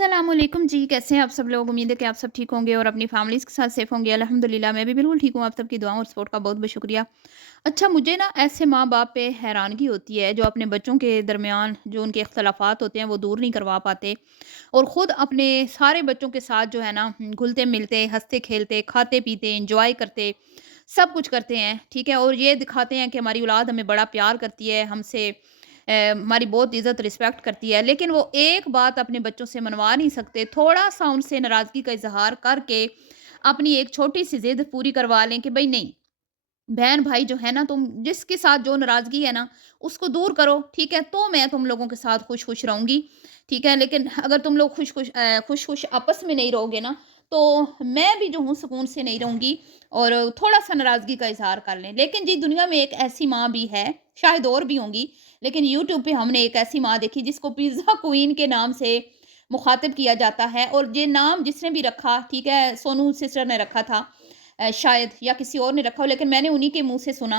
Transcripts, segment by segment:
अस्सलाम वालेकुम जी, कैसे हैं आप सब लोग? उम्मीद है कि आप सब ठीक होंगे और अपनी फैमिलीज़ के साथ सेफ़ होंगे। अल्हम्दुलिल्लाह मैं भी बिल्कुल ठीक हूँ। आप सबकी दुआओं और सपोर्ट का बहुत-बहुत शुक्रिया। अच्छा, मुझे ना ऐसे माँ-बाप पे हैरानगी होती है जो अपने बच्चों के दरमियान जो उनके इख्तलाफ़ात होते हैं वो दूर नहीं करवा पाते और ख़ुद अपने सारे बच्चों के साथ जो है ना घुलते-मिलते, हँसते-खेलते, खाते-पीते, एन्जॉय करते, सब कुछ करते हैं, ठीक है? और ये दिखाते हैं कि हमारी औलाद हमें बड़ा प्यार करती है, हमसे हमारी बहुत इज़्ज़त रिस्पेक्ट करती है, लेकिन वो एक बात अपने बच्चों से मनवा नहीं सकते, थोड़ा-सा उनसे नाराज़गी का इज़हार करके अपनी एक छोटी-सी ज़िद पूरी करवा लें कि भई नहीं, बहन-भाई जो है ना, तुम जिसके साथ जो नाराज़गी है ना, उसको दूर करो, ठीक है? तो मैं तुम लोगों के साथ खुश-खुश रहूँगी, ठीक है? लेकिन अगर तुम लोग खुश-खुश आपस में नहीं रहोगे ना, तो मैं भी जो हूँ सुकून से नहीं रहूँगी और थोड़ा-सा नाराज़गी का इज़हार कर लें। लेकिन जी, दुनिया में एक ऐसी माँ भी है, शायद और भी होंगी, लेकिन यूट्यूब पे हमने एक ऐसी माँ देखी जिसको पिज़्ज़ा क्वीन के नाम से मुखातिब किया जाता है और ये नाम जिसने भी रखा, ठीक है? सोनू सिस्टर ने रखा था शायद, या किसी और ने रखा हो, लेकिन मैंने उन्हीं के मुँह से सुना।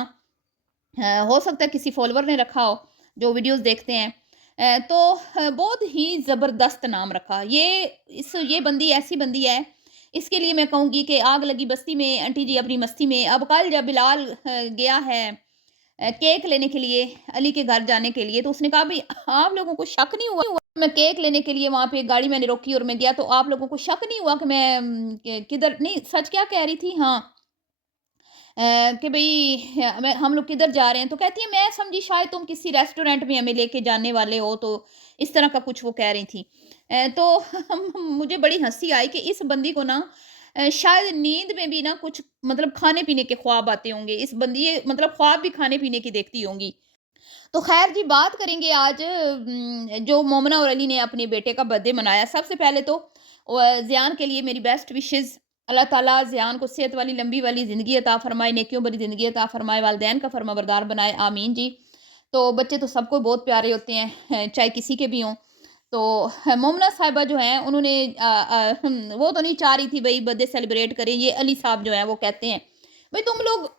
हो सकता है किसी फॉलोवर ने रखा हो, जो वीडियोज़ देखते हैं। तो बहुत ही ज़बरदस्त नाम रखा। ये बंदी ऐसी बंदी है, इसके लिए मैं कहूँगी कि आग लगी बस्ती में आंटी जी अपनी मस्ती में। अब कल जब बिलाल गया है केक लेने के लिए, अली के घर जाने के लिए, तो उसने कहा, भई आप लोगों को शक नहीं हुआ मैं केक लेने के लिए वहाँ पे गाड़ी मैंने रोकी और मैं गया, तो आप लोगों को शक नहीं हुआ कि मैं किधर नहीं, सच क्या कह रही थी? हाँ, कि भई मैं हम लोग किधर जा रहे हैं? तो कहती है, मैं समझी शायद तुम किसी रेस्टोरेंट में हमें लेके जाने वाले हो, तो इस तरह का कुछ वो कह रही थी। तो मुझे बड़ी हँसी आई कि इस बंदी को ना शायद नींद में भी ना कुछ मतलब खाने-पीने के ख्वाब आते होंगे। इस बंदी ये मतलब ख्वाब भी खाने-पीने की देखती होंगी। तो ख़ैर जी, बात करेंगे आज जो मोमना और अली ने अपने बेटे का बर्थडे मनाया। सबसे पहले तो ज़ियान के लिए मेरी बेस्ट विशेज़। अल्लाह ताला ज़ियान को सेहत वाली लंबी वाली ज़िंदगी अता फ़रमाए, नेकियों भरी ज़िंदगी अता फ़रमाए, वालिदैन का फ़र्माबरदार बनाए, आमीन जी। तो बच्चे तो सबको बहुत प्यारे होते हैं, चाहे किसी के भी हों। तो मोमना साहिबा जो हैं उन्होंने वो तो नहीं चाह रही थी भई बर्थडे सेलिब्रेट करें। ये अली साहब जो हैं वो कहते हैं, भई तुम लोग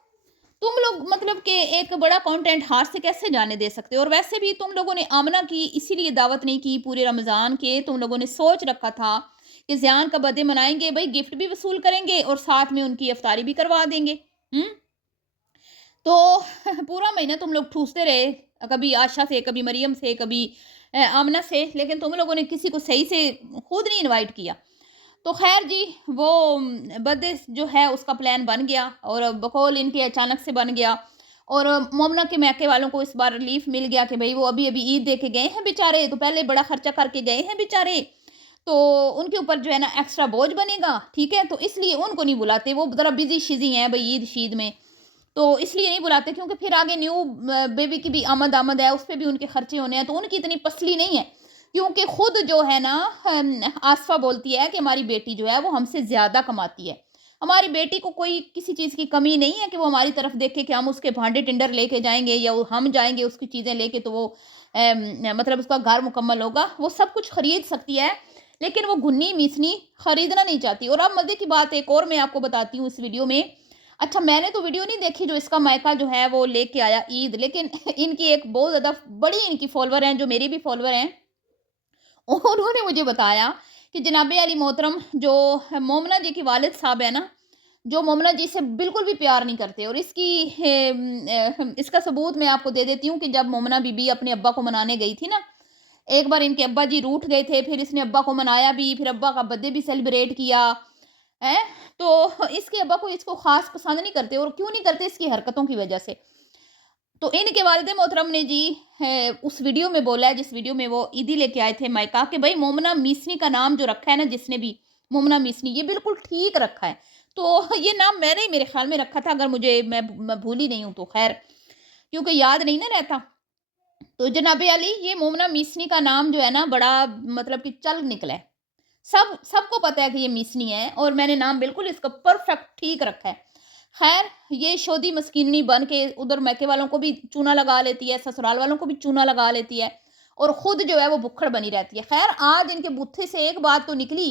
मतलब कि एक बड़ा कंटेंट हाथ से कैसे जाने दे सकते हो? और वैसे भी तुम लोगों ने आमना की इसीलिए दावत नहीं की पूरे रमज़ान के, तुम लोगों ने सोच रखा था कि ज़ियान का बर्थडे मनाएँगे, भई गिफ्ट भी वसूल करेंगे और साथ में उनकी इफ्तारी भी करवा देंगे। हुँ? तो पूरा महीना तुम लोग ठूँसते रहे, कभी आशा से, कभी मरियम से, कभी आमना से, लेकिन तुम लोगों ने किसी को सही से खुद नहीं इनवाइट किया। तो ख़ैर जी, वो बर्थडे जो है उसका प्लान बन गया और बकौल इनके अचानक से बन गया और मोमना के मैके वालों को इस बार रिलीफ़ मिल गया कि भई वो अभी-अभी ईद दे के गए हैं बेचारे, तो पहले बड़ा खर्चा करके गए हैं बेचारे, तो उनके ऊपर जो है ना एक्स्ट्रा बोझ बनेगा, ठीक है? तो इसलिए उनको नहीं बुलाते, वो ज़रा बिज़ी-शिज़ी हैं भई ईद-शीद में, तो इसलिए नहीं बुलाते क्योंकि फिर आगे न्यू बेबी की भी आमद-आमद है, उस पे भी उनके खर्चे होने हैं, तो उनकी इतनी पसली नहीं है। क्योंकि खुद जो है ना आसफ़ा बोलती है कि हमारी बेटी जो है वो हमसे ज़्यादा कमाती है। हमारी बेटी को कोई किसी चीज़ की कमी नहीं है कि वो हमारी तरफ देखे कि हम उसके भांडे-टिंडर लेके जाएँगे या वो हम जाएँगे उसकी चीज़ें लेके तो वो मतलब उसका घर मुकम्मल होगा। वो सब कुछ खरीद सकती है, लेकिन वो घुन्नी-मिसनी खरीदना नहीं चाहती। और अब मज़े की बात एक और मैं आपको बताती हूँ इस वीडियो में। अच्छा, मैंने तो वीडियो नहीं देखी जो इसका मायका जो है वो लेके आया ईद, लेकिन इनकी एक बहुत ज़्यादा बड़ी इनकी फॉलोवर हैं, जो मेरी भी फॉलोवर हैं। उन्होंने मुझे बताया कि जनाब अली मोहतरम जो मोमना जी के वालिद साहब है ना, जो मोमना जी से बिल्कुल भी प्यार नहीं करते और इसका सबूत मैं आपको दे देती हूँ कि जब मोमना बीबी अपने अब्बा को मनाने गई थी ना, एक बार इनके अब्बा जी रूठ गए थे, फिर इसने अब्बा को मनाया भी, फिर अब्बा का बर्थडे भी सेलिब्रेट किया, हैं? तो इसके अब्बा को इसको ख़ास पसंद नहीं करते और क्यों नहीं करते? इसकी हरकतों की वजह से। तो इनके वालिद मोहतरम ने जी उस वीडियो में बोला है जिस वीडियो में वो ईदी लेके आए थे मायका कि भाई मोमना मिसनी का नाम जो रखा है ना जिसने भी, मोमना मिसनी, ये बिल्कुल ठीक रखा है। तो ये नाम मैंने ही मेरे ख्याल में रखा था, अगर मैं भूली नहीं हूँ तो खैर, क्योंकि याद नहीं ना रहता। तो जनाब अली, ये मोमना मिसनी का नाम जो है ना बड़ा मतलब कि चल निकला है। सबको पता है कि ये मिसनी है और मैंने नाम बिल्कुल इसका परफेक्ट ठीक रखा है। खैर, ये शोधी मस्कीनी बन के उधर मैके वालों को भी चूना लगा लेती है, ससुराल वालों को भी चूना लगा लेती है और खुद जो है वो भुक्खड़ बनी रहती है। खैर, आज इनके बुत्थे से एक बात तो निकली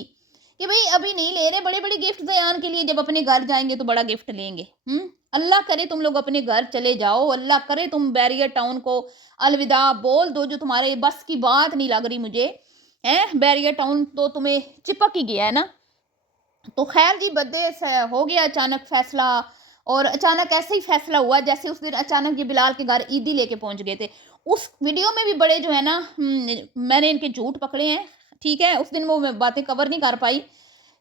कि भई अभी नहीं ले रहे बड़े-बड़े गिफ्ट ज़यान के लिए, जब अपने घर जाएँगे तो बड़ा गिफ्ट लेंगे। अल्लाह करे तुम लोग अपने घर चले जाओ, अल्लाह करे तुम बैरियर टाउन को अलविदा बोल दो, जो तुम्हारे बस की बात नहीं लग रही मुझे। हैं, बैरियर टाउन तो तुम्हें चिपक ही गया है ना। तो खैर जी, बर्थडे हो गया अचानक फैसला, और अचानक ऐसे ही फैसला हुआ जैसे उस दिन अचानक ये बिलाल के घर ईदी लेके पहुंच गए थे। उस वीडियो में भी बड़े जो है ना, मैंने इनके झूठ पकड़े हैं, ठीक है, उस दिन वो मैं बातें कवर नहीं कर पाई।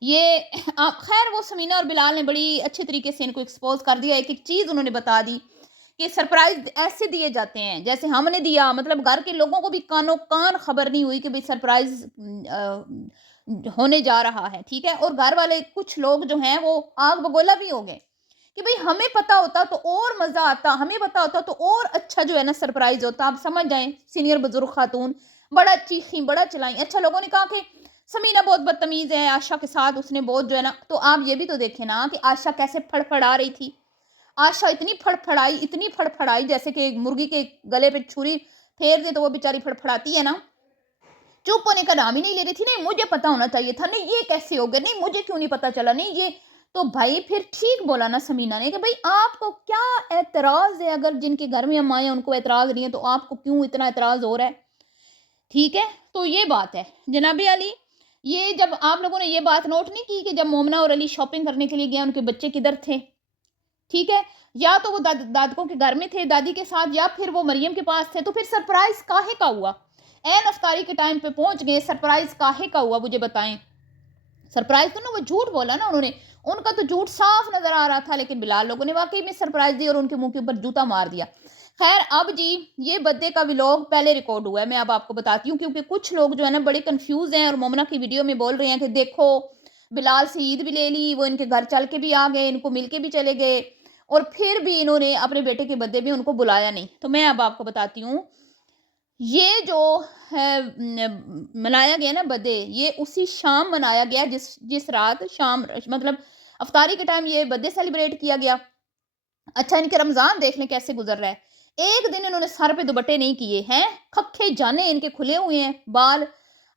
ये खैर वो समीना और बिलाल ने बड़ी अच्छे तरीके से इनको एक्सपोज कर दिया, एक एक चीज उन्होंने बता दी कि सरप्राइज ऐसे दिए जाते हैं जैसे हमने दिया, मतलब घर के लोगों को भी कानो कान खबर नहीं हुई कि भाई सरप्राइज होने जा रहा है, ठीक है। और घर वाले कुछ लोग जो हैं वो आग बगोला भी हो गए कि भाई हमें पता होता तो और मजा आता, हमें पता होता तो और अच्छा जो है ना सरप्राइज होता। आप समझ जाएं, सीनियर बुजुर्ग खातून बड़ा चीखी, बड़ा चलाई। अच्छा, लोगों ने कहा कि समीना बहुत बदतमीज है आशा के साथ, उसने बहुत जो है ना, तो आप ये भी तो देखें ना कि आशा कैसे फड़फड़ा रही थी। आशा इतनी फड़फड़ाई, इतनी फड़फड़ाई जैसे कि मुर्गी के गले पे छुरी फेर दे तो वो बेचारी फड़फड़ाती है ना। चुप होने का नाम ही नहीं ले रही थी। नहीं, मुझे पता होना चाहिए था, नहीं ये कैसे हो गया, नहीं मुझे क्यों नहीं पता चला, नहीं ये। तो भाई फिर ठीक बोला ना समीना ने कि भाई आपको क्या एतराज है, अगर जिनके घर में हम आए हैं उनको एतराज नहीं है तो आपको क्यों इतना एतराज हो रहा है, ठीक है। तो ये बात है जनाबे अली। ये जब आप लोगों ने ये बात नोट नहीं की कि जब मोमना और अली शॉपिंग करने के लिए गए, उनके बच्चे किधर थे, ठीक है, या तो वो दादकों के घर में थे दादी के साथ, या फिर वो मरियम के पास थे, तो फिर सरप्राइज काहे का हुआ? एन अफ्तारी के टाइम पे पहुंच गए, सरप्राइज काहे का हुआ मुझे बताएं। सरप्राइज तो ना, वो झूठ बोला ना उन्होंने, उनका तो झूठ साफ नजर आ रहा था, लेकिन बिलाल लोगों ने वाकई में सरप्राइज दी और उनके मुंह के ऊपर जूता मार दिया। खैर अब जी, ये बर्थडे का व्लॉग पहले रिकॉर्ड हुआ है, मैं अब आपको बताती हूँ, क्योंकि कुछ लोग जो है ना बड़े कंफ्यूज हैं और मोमना की वीडियो में बोल रहे हैं कि देखो बिलाल से ईद भी ले ली, वो इनके घर चल के भी आ गए, इनको मिल के भी चले गए, और फिर भी इन्होंने अपने बेटे के बर्थडे में उनको बुलाया नहीं। तो मैं अब आपको बताती हूँ, ये जो है मनाया गया ना बर्थडे, ये उसी शाम मनाया गया जिस जिस रात शाम, मतलब अफ्तारी के टाइम ये बर्थडे सेलिब्रेट किया गया। अच्छा, इनके रमजान देख लें कैसे गुजर रहा है। एक दिन इन्होंने सर पे दुपट्टे नहीं किए हैं, खखे जाने इनके खुले हुए हैं बाल,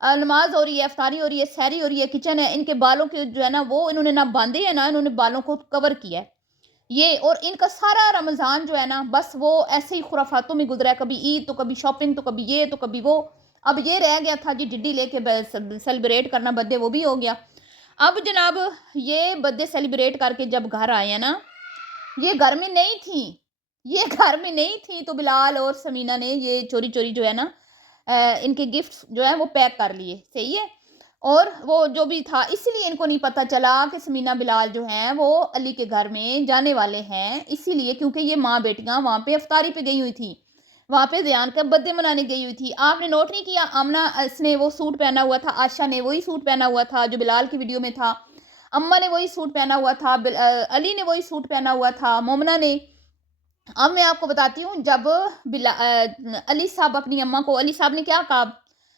नमाज हो रही है, अफ्तारी हो रही है, सहरी हो रही है, किचन है, इनके बालों के जो है ना वो इन्होंने ना बांधे हैं ना इन्होंने बालों को कवर किया है ये। और इनका सारा रमज़ान जो है ना बस वो ऐसे ही खुराफातों में गुजरा है, कभी ईद तो कभी शॉपिंग तो कभी ये तो कभी वो। अब ये रह गया था जी डिड्डी लेके सेलिब्रेट करना बर्थडे, वो भी हो गया। अब जनाब ये बर्थडे सेलिब्रेट करके जब घर आए हैं ना, ये घर में नहीं थी, ये घर में नहीं थी, तो बिलाल और समीना ने ये चोरी चोरी जो है ना इनके गिफ्ट जो है वो पैक कर लिए, सही है। और वो जो भी था, इसलिए इनको नहीं पता चला कि समीना बिलाल जो हैं वो अली के घर में जाने वाले हैं, इसीलिए क्योंकि ये माँ बेटियां वहाँ पे अफ्तारी पे गई हुई थी, वहाँ पे ज़यान का बर्थडे मनाने गई हुई थी। आपने नोट नहीं किया, आमना इसने वो सूट पहना हुआ था, आशा ने वही सूट पहना हुआ था जो बिलाल की वीडियो में था, अम्मा ने वही सूट पहना हुआ था, अली ने वही सूट पहना हुआ था, मोमना ने। अब मैं आपको बताती हूँ, जब अली साहब अपनी अम्मा को, अली साहब ने क्या कहा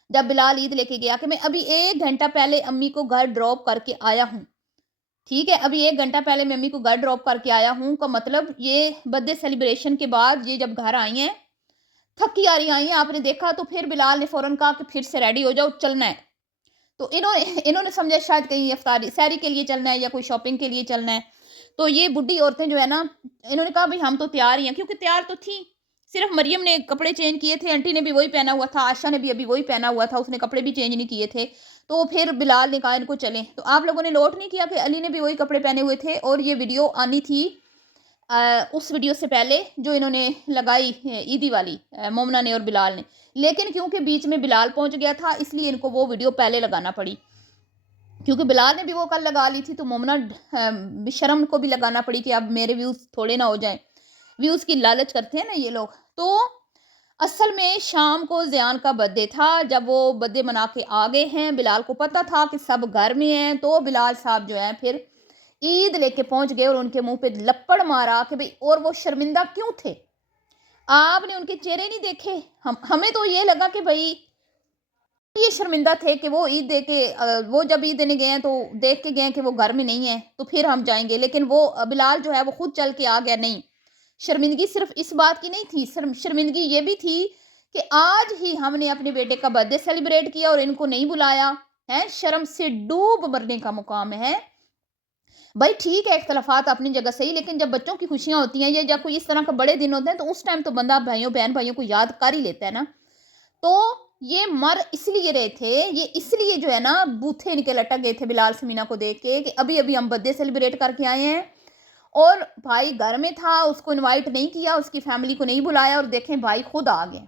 जब बिलाल ईद लेके गया कि मैं अभी 1 घंटा पहले अम्मी को घर ड्रॉप करके आया हूँ, ठीक है, अभी 1 घंटा पहले मैं अम्मी को घर ड्रॉप करके आया हूँ, का मतलब ये बर्थडे सेलिब्रेशन के बाद ये जब घर आई हैं, थकी आ रही आई हैं, आपने देखा, तो फिर बिलाल ने फौरन कहा कि फिर से रेडी हो जाओ, चलना है। तो इन्होंने इन्होंने समझा शायद कहीं अफ्तारी सैरी के लिए चलना है या कोई शॉपिंग के लिए चलना है। तो ये बुढ़ी औरतें जो है ना, इन्होंने कहा भाई हम तो तैयार ही हैं, क्योंकि तैयार तो थी, सिर्फ मरियम ने कपड़े चेंज किए थे, आंटी ने भी वही पहना हुआ था, आशा ने भी अभी वही पहना हुआ था, उसने कपड़े भी चेंज नहीं किए थे। तो फिर बिलाल ने कहा इनको चलें, तो आप लोगों ने नोट नहीं किया कि अली ने भी वही कपड़े पहने हुए थे, और ये वीडियो आनी थी उस वीडियो से पहले जो इन्होंने लगाई ईदी वाली, मोमना ने और बिलाल ने, लेकिन क्योंकि बीच में बिलाल पहुंच गया था इसलिए इनको वो वीडियो पहले लगाना पड़ी, क्योंकि बिलाल ने भी वो कल लगा ली थी, तो मोमना शर्म को भी लगाना पड़ी कि अब मेरे व्यूज थोड़े ना हो जाएं, व्यूज की लालच करते हैं ना ये लोग। तो असल में शाम को ज़यान का बर्थडे था, जब वो बर्थडे मना के आ गए हैं, बिलाल को पता था कि सब घर में हैं, तो बिलाल साहब जो है फिर ईद लेके पहुंच गए और उनके मुंह पे लपड़ मारा कि भाई, और वो शर्मिंदा क्यों थे, आपने उनके चेहरे नहीं देखे? हमें तो ये लगा कि भाई ये शर्मिंदा थे कि वो ईद दे के वो जब ईद देने गए हैं तो देख के गए हैं कि वो घर में नहीं है, तो फिर हम जाएंगे, लेकिन वो बिलाल जो है वो खुद चल के आ गया। नहीं, शर्मिंदगी सिर्फ इस बात की नहीं थी, शर्मिंदगी ये भी थी कि आज ही हमने अपने बेटे का बर्थडे सेलिब्रेट किया और इनको नहीं बुलाया है, शर्म से डूब मरने का मुकाम है। भाई ठीक है, इख्तलाफात अपनी जगह सही, लेकिन जब बच्चों की खुशियां होती हैं या जब कोई इस तरह का बड़े दिन होते हैं तो उस टाइम तो बंदा भाइयों बहन भाइयों को याद कर ही लेता है ना। तो یہ مر اس لیے رہے تھے، یہ اس لیے جو ہے نا بوتھے ان کے لٹک گئے تھے بلال سمینا کو دیکھ کے کہ ابھی ابھی ہم برتھ ڈے سیلیبریٹ کر کے آئے ہیں، اور بھائی گھر میں تھا، اس کو انوائٹ نہیں کیا، اس کی فیملی کو نہیں بلایا، اور دیکھیں بھائی خود آ گئے۔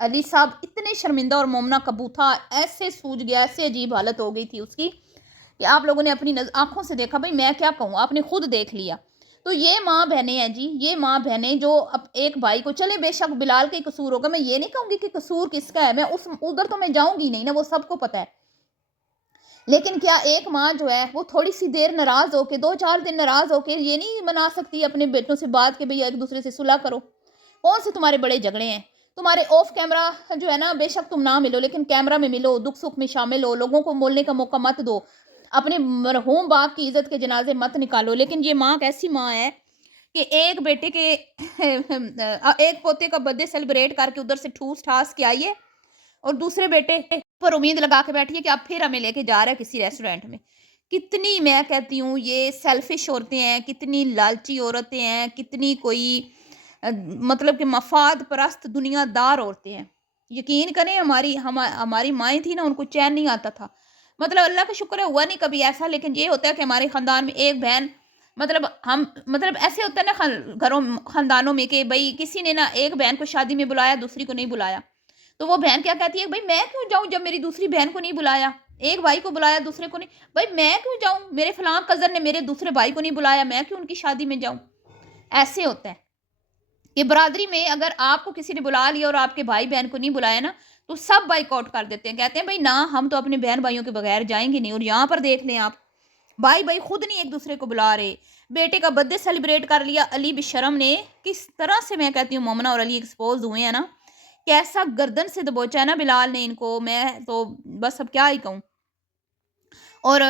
علی صاحب اتنے شرمندہ، اور مومنہ کبو تھا ایسے سوج گیا، ایسے عجیب حالت ہو گئی تھی اس کی کہ آپ لوگوں نے اپنی آنکھوں سے دیکھا، بھائی میں کیا کہوں، آپ نے خود دیکھ لیا۔ تو یہ ماں بہنیں ہیں جی، یہ ماں بہنیں جو اب ایک بھائی کو، چلے بے شک بلال کا ہی قصور ہوگا، میں یہ نہیں کہوں گی کہ قصور کس کا ہے، میں ادھر تو میں جاؤں گی نہیں نا، وہ سب کو پتہ ہے، لیکن کیا ایک ماں جو ہے وہ تھوڑی سی دیر ناراض ہو کے، 2-4 دن ناراض ہو کے یہ نہیں منا سکتی اپنے بیٹوں سے بات کہ بھئی ایک دوسرے سے صلح کرو؟ کون سے تمہارے بڑے جھگڑے ہیں؟ تمہارے آف کیمرہ جو ہے نا، بے شک تم نہ ملو لیکن کیمرہ میں ملو، دکھ سکھ میں شامل ہو، لوگوں کو بولنے کا موقع مت دو، اپنے مرحوم باپ کی عزت کے جنازے مت نکالو۔ لیکن یہ ماں کیسی ماں ہے کہ ایک بیٹے کے ایک پوتے کا برتھ ڈے سیلیبریٹ کر کے ادھر سے ٹھوس ٹھاس کے آئیے، اور دوسرے بیٹے پر امید لگا کے بیٹھیے کہ اب پھر ہمیں لے کے جا رہا ہے کسی ریسٹورینٹ میں۔ کتنی، میں کہتی ہوں یہ سیلفش عورتیں ہیں، کتنی لالچی عورتیں ہیں، کتنی کوئی مطلب کہ مفاد پرست دنیا دار عورتیں ہیں۔ یقین کریں ہماری مائیں تھی نا، ان کو چین نہیں آتا تھا، مطلب اللہ کا شکر ہے ہوا نہیں کبھی ایسا، لیکن یہ ہوتا ہے کہ ہمارے خاندان میں ایک بہن، مطلب ایسے ہوتا ہے نا گھروں خاندانوں میں کہ بھئی کسی نے نا ایک بہن کو شادی میں بلایا، دوسری کو نہیں بلایا، تو وہ بہن کیا کہتی ہے، بھئی میں کیوں جاؤں جب میری دوسری بہن کو نہیں بلایا، ایک بھائی کو بلایا دوسرے کو نہیں، بھئی میں کیوں جاؤں، میرے فلاں کزن نے میرے دوسرے بھائی کو نہیں بلایا، میں کیوں ان کی شادی میں جاؤں؟ ایسے ہوتا ہے کہ برادری میں اگر آپ کو کسی نے بلا لیا اور آپ کے بھائی بہن کو نہیں بلایا نا، تو سب بائک آؤٹ کر دیتے ہیں، کہتے ہیں بھئی نا ہم تو اپنے بہن بھائیوں کے بغیر جائیں گے نہیں، اور یہاں پر دیکھ لیں آپ، بھائی خود نہیں ایک دوسرے کو بلا رہے۔ بیٹے کا برتھ ڈے سیلیبریٹ کر لیا، علی بشرم نے کس طرح سے، میں کہتی ہوں مومنہ اور علی ایکسپوز ہوئے ہیں نا، کیسا گردن سے دبوچا ہے نا بلال نے ان کو، میں تو بس اب کیا ہی کہوں۔ اور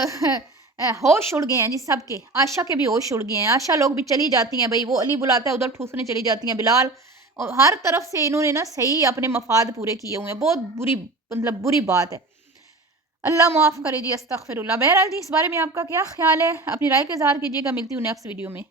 ہوش اڑ گئے ہیں جی سب کے، آشا کے بھی ہوش اڑ گئے ہیں، آشا لوگ بھی چلی جاتی ہیں، بھئی وہ علی بلاتا ہے ادھر ٹھوسنے چلی جاتی ہیں بلال، اور ہر طرف سے انہوں نے نا صحیح اپنے مفاد پورے کیے ہوئے ہیں، بہت بری، مطلب بری بات ہے۔ اللہ معاف کرے جی، استغفر اللہ۔ بہرحال جی اس بارے میں آپ کا کیا خیال ہے، اپنی رائے کا اظہار کیجیے گا، ملتی ہوں نیکسٹ ویڈیو میں۔